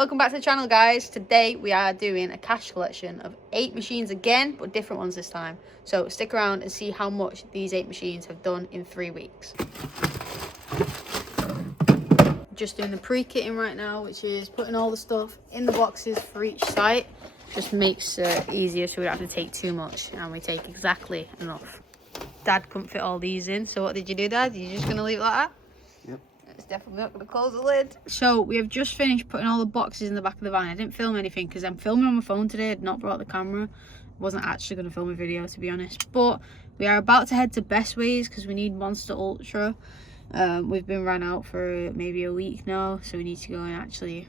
Welcome back to the channel, guys. Today we are doing a cash collection of 8 machines again, but different ones this time. So stick around and see how much these 8 machines have done in 3 weeks. Just doing the pre-kitting right now, which is putting all the stuff in the boxes for each site. Just makes it easier so we don't have to take too much, and we take exactly enough. Dad couldn't fit all these in, so what did you do, Dad? You're just gonna leave it like that? Yep. It's definitely not going to close the lid. So we have just finished putting all the boxes in the back of the van. I didn't film anything because I'm filming on my phone today. I'd not brought the camera. Wasn't actually going to film a video, to be honest. But we are about to head to Best Ways because we need Monster Ultra. We've been ran out for maybe a week now, so we need to go and actually,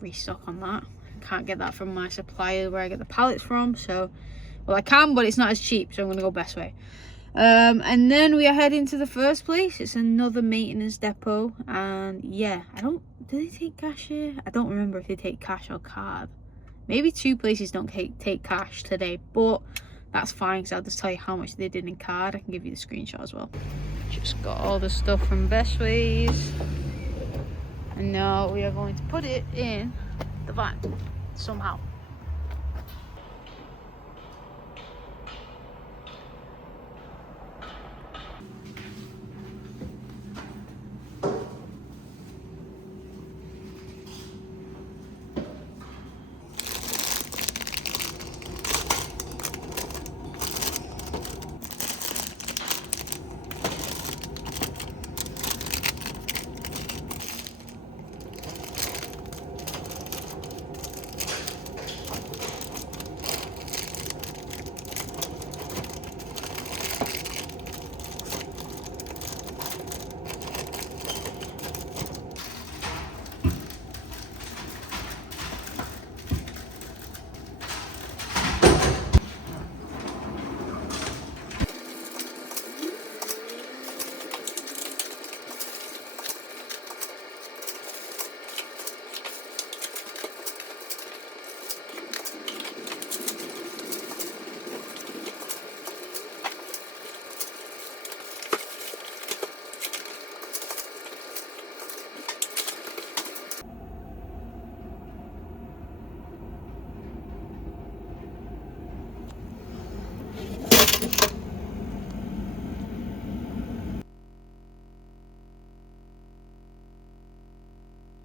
restock on that. I can't get that from my supplier where I get the pallets from. So, well, I can, but it's not as cheap, so I'm going to go Best Way. And then we are heading to the first place. It's another maintenance depot, and yeah, do they take cash here? I don't remember if they take cash or card. Maybe 2 places don't take cash today, but that's fine because I'll just tell you how much they did in card. I can give you the screenshot as well. Just got all the stuff from Best Ways, and now we are going to put it in the van somehow.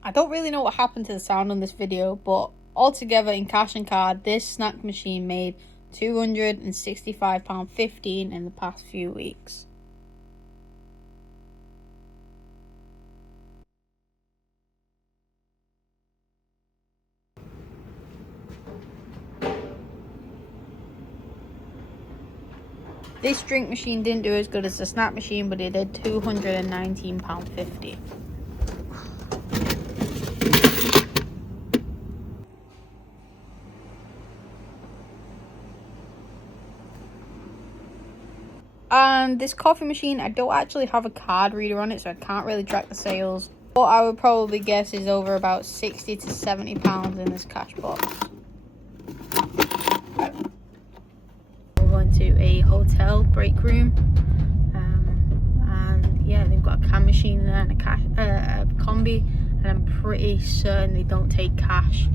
I don't really know what happened to the sound on this video, but altogether in cash and card, this snack machine made £265.15 in the past few weeks. This drink machine didn't do as good as the snack machine, but it did £219.50. And this coffee machine, I don't actually have a card reader on it, so I can't really track the sales. What I would probably guess is over about £60 to £70 in this cash box. We're going to a hotel break room. And yeah, they've got a can machine there and a combi. And I'm pretty certain they don't take cash.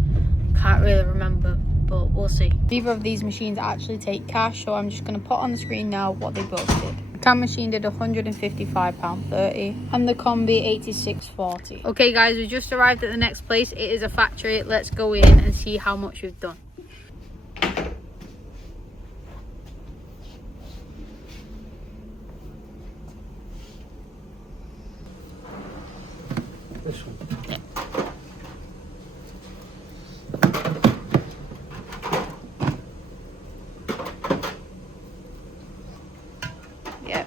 Can't really remember, but we'll see. Neither of these machines actually take cash, so I'm just going to put on the screen now what they both did. The can machine did £155.30 and the combi £86.40. Okay guys, we just arrived at the next place. It is a factory. Let's go in and see how much we've done. This one. Yeah.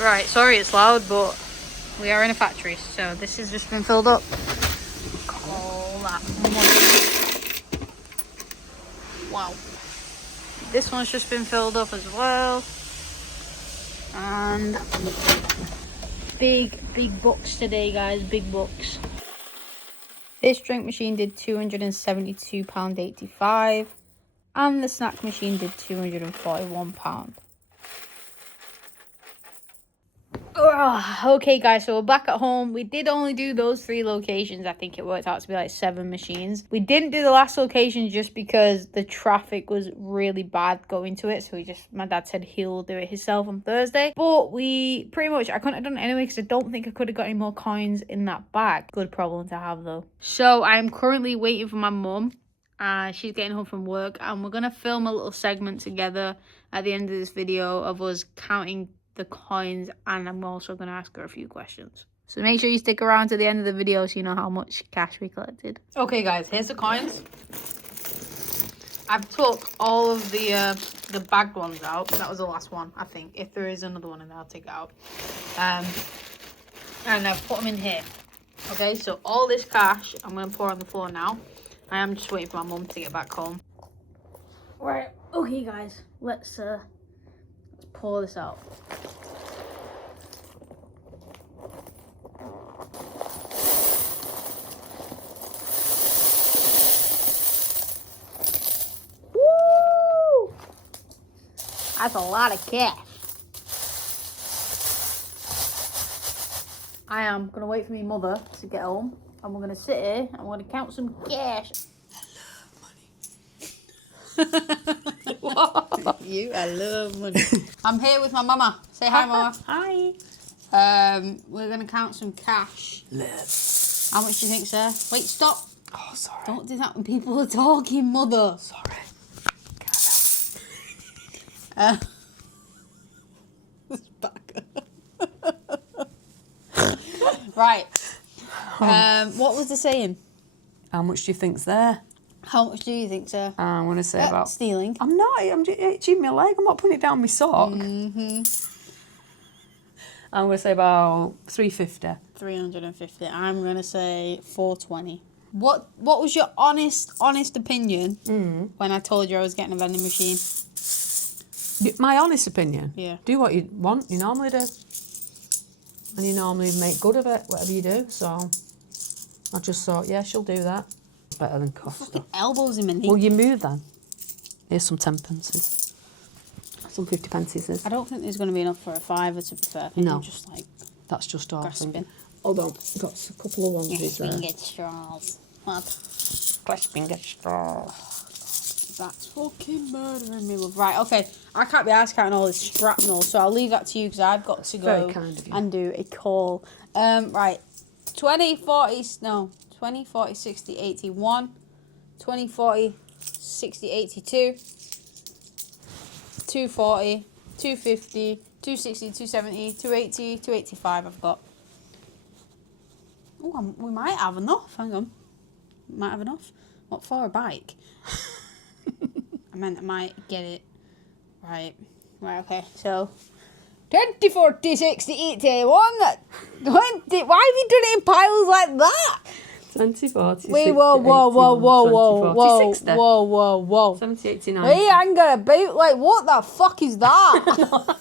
Right, sorry it's loud, but we are in a factory, so this has just been filled up. All that money. Wow. This one's just been filled up as well. And big bucks today, guys, big bucks. This drink machine did £272.85 and the snack machine did £241. Alright. Okay, guys, so we're back at home. We did only do those 3 locations. I think it worked out to be like 7 machines. We didn't do the last location just because the traffic was really bad going to it. So my dad said he'll do it himself on Thursday. But we pretty much, I couldn't have done it anyway because I don't think I could have got any more coins in that bag. Good problem to have though. So I'm currently waiting for my mum. She's getting home from work and we're going to film a little segment together at the end of this video of us counting the coins, and I'm also going to ask her a few questions. So make sure you stick around to the end of the video so you know how much cash we collected. Okay guys, here's the coins. I've took all of the bagged ones out. That was the last one, I think. If there is another one in there, I'll take it out. And I've put them in here. Okay, so all this cash I'm going to pour on the floor now. I am just waiting for my mum to get back home. Right, okay guys, let's pour this out. Woo! That's a lot of cash. I am gonna wait for my mother to get home, and we're gonna sit here and we're gonna count some cash. I love money. I'm here with my mama. Say hi, mama. Hi. We're gonna count some cash. How much do you think, sir? Wait, stop. Oh, sorry. Don't do that when people are talking, mother. Sorry. Right. What was the saying? How much do you think's there? How much do you think, sir? I'm going to say about... Stealing. I'm not. I'm just itching my leg. I'm not putting it down my sock. Mm-hmm. I'm going to say about 350. 350. I'm going to say 420. What was your honest opinion when I told you I was getting a vending machine? My honest opinion? Yeah. Do what you want. You normally do. And you normally make good of it, whatever you do. So I just thought, yeah, she'll do that. Better than Costa. Fucking elbows in my knee. Well, you move then. Here's some 10 pences. Some 50 pences. I don't think there's going to be enough for a fiver, to be fair. I think No. I'm just like... That's just all. Grasping. Hold on. I've got a couple of ones there. Grasping straws. What? Grasping at straws. That's fucking murdering me. Right, okay. I can't be asked counting all this shrapnel, so I'll leave that to you because I've got to go and do a call. Right. 20, 40, no. 20, 40, 60, 81. 20, 40, 60, 82. 240, 250, 260, 270, 280, 285 I've got. Oh, we might have enough. Hang on. Might have enough. What for a bike? I meant I might get it. Right. Right, okay. So, 20, 40, 60, 81. 20. Why have you done it in piles like that? 20, 40, Wait, 60, whoa, 60. 70, 89. Hey, hang on about, like, what the fuck is that?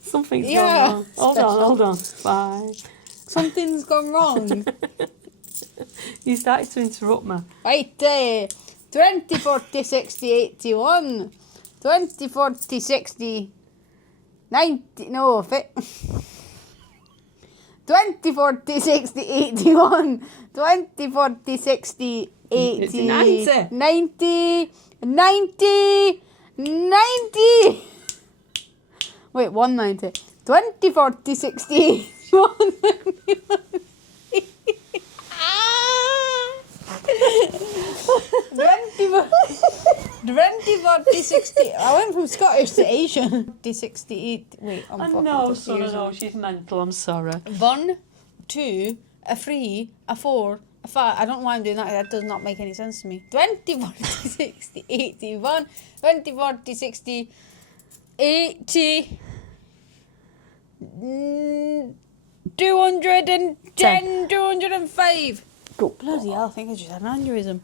Something's gone wrong. Hold on. 5. Something's gone wrong. You started to interrupt me. Right there. 20, 40, 60, 81. 20, 40, 60, 90, no, 20, 40, 60, 81. 20, 40, 60, 80. 90. 90. 90. 90. Wait, 190. 20, 40, 60, 191. 20, 40, 60. I went from Scottish to Asian. 40, 60, wait, I'm fucking confused. I know, she's mental, I'm sorry. 1, 2, a 3, a 4, a 5. I don't know why I'm doing that. That does not make any sense to me. 20, 40, 60, 81. 20, 40, 60, 80. 210, 205. Go. Bloody hell, I think I just had an aneurysm.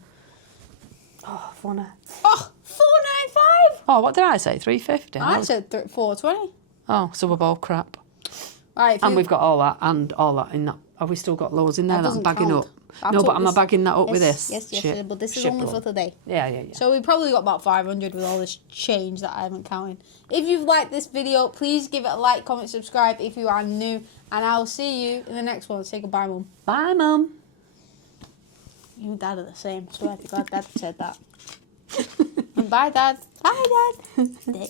Oh, funny. Oh, 495. Oh, what did I say? 350? I said 420. Oh, so we're both crap. Right, And we've got all that and all that in that. Have we still got loads in there that I'm bagging up? No, but am I bagging that up with Yes, this? yes, Shit. but this is Shit only blow. for today. Yeah. So we probably got about 500 with all this change that I haven't counted. If you've liked this video, please give it a like, comment, subscribe if you are new. And I'll see you in the next one. Say goodbye, Mum. Bye, Mum. You and Dad are the same. Swear to God, Dad said that. And bye, Dad. Bye, Dad. Dick.